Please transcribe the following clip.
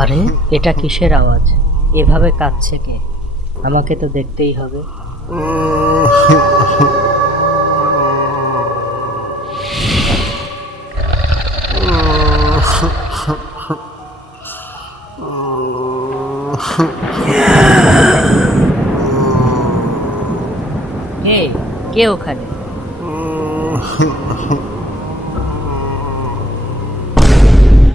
আরে এটা কিসের আওয়াজ? এভাবে কাঁদছে কে? আমাকে তো দেখতেই হবে। কে ওখানে?